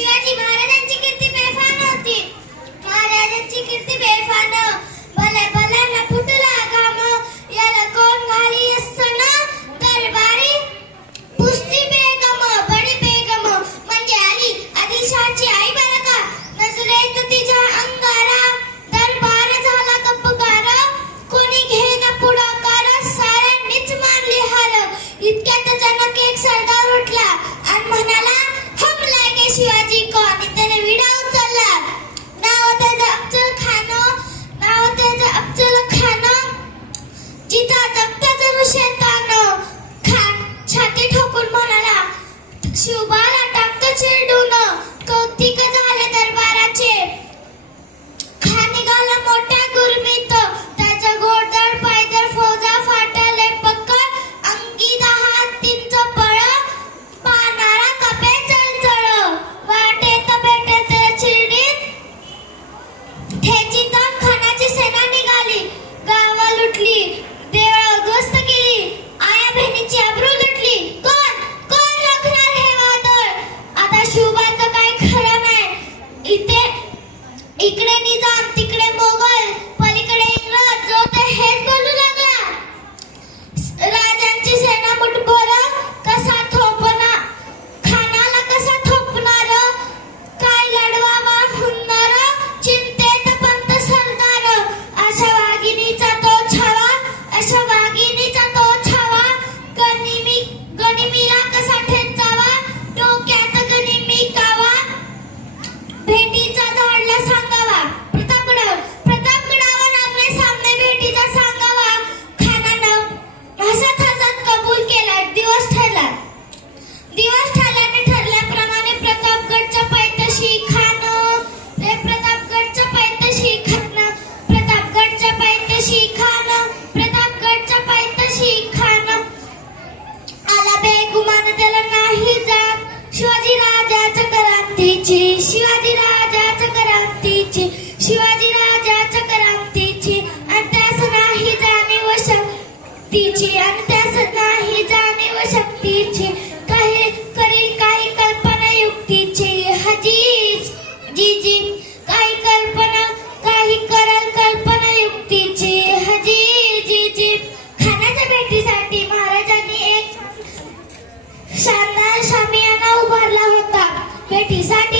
शिवाजी महाराजांची कीर्ती बेफान होती. महाराजांची कीर्ती बेफान. भले भले न फुटला घाम, याला कोण घाली असण दरबारी. पुसती बेगम बडी बेगम म्हणजे आली आदिलशाची आई बरं का. नजरेत तिच्या अंगारा दरबार झाला गप्पगार. कोणी घेणं पुढाकार, साऱ्यांनीच मानली हार. इतक्यात अचानक एक सरदार उठला आणि म्हणाला, हम लागे शिवाजी को. आणि त्याने विडा उचलला. नाव त्याचं अफजल खान. नाव त्याचं अफजल खान. जिथा जगताचं शैतान. खान छाती ठोकून म्हणाला, शिवबाला टाकतं चिरडून. कौतिक झाले दरबाराचे. खान निघाला मोठ्या गुरमीत. त्याच्या घोडदळ पायदळ फौजा फाटले पक्कड. अंगी 10 हत्तींचं बळ, पानाळा कपे चळचळ. वाटेत भेटेल त्या चिरडीत ठेचीत खानाची सेना निघाली. गावं लुटली, देवळं उद्ध्वस्त केली, आया बहिणीची अब्रू लुटली. कोण कोण राखणार हे वादळ. आता शिवबाचं काय खरं नाही. इकडे निजाम, तिकडे मोगल, पलीकडे इंग्रज. जो ते हेच बोलू लागला. राजांची सेना मुठभर कसा थोपणार, खानाला कसा थोपणार. काय लढवावा हुनर, चिंतेत पंत सरदार. अशा वाघिणीचा तो छावा, अशा वाघिणीचा तो छावा. गनिमीला कसा ठेचावा, डोक्यात गनिमी कावा. भेटीचा धाडला सांगावा, प्रतापगडावर आमने सामने भेटीचा सांगावा. खानानं हसत हसत कबूल केला. दिवस ठरला आणि ठरल्याप्रमाणे प्रतापगडच्या पायथ्याशी खान. रे प्रतापगडच्या पायथ्याशी खान. प्रतापगडच्या पायथ्याशी खान. प्रतापगडच्या पायथ्याशी खान. आला बेगुमान त्याला नाही जात. शिवाजी राजाच्या क्रांतीची, शिवाजी राजाच्या क्रांतीची, शिवाजी राजाच्या क्रांतीची. आणि त्यास नाही जाणीव शक्तीची, आणि त्यास नाही जाणीव शक्तीची. काही करील काही कल्पना युक्तीची. हजीज जीजी काही कल्पना, काही करल कल्पना युक्तीची. हजी जीजी. खानाच्या भेटीसाठी महाराजांनी एक शानदार शामियाना उभारला होता. भेटीसाठी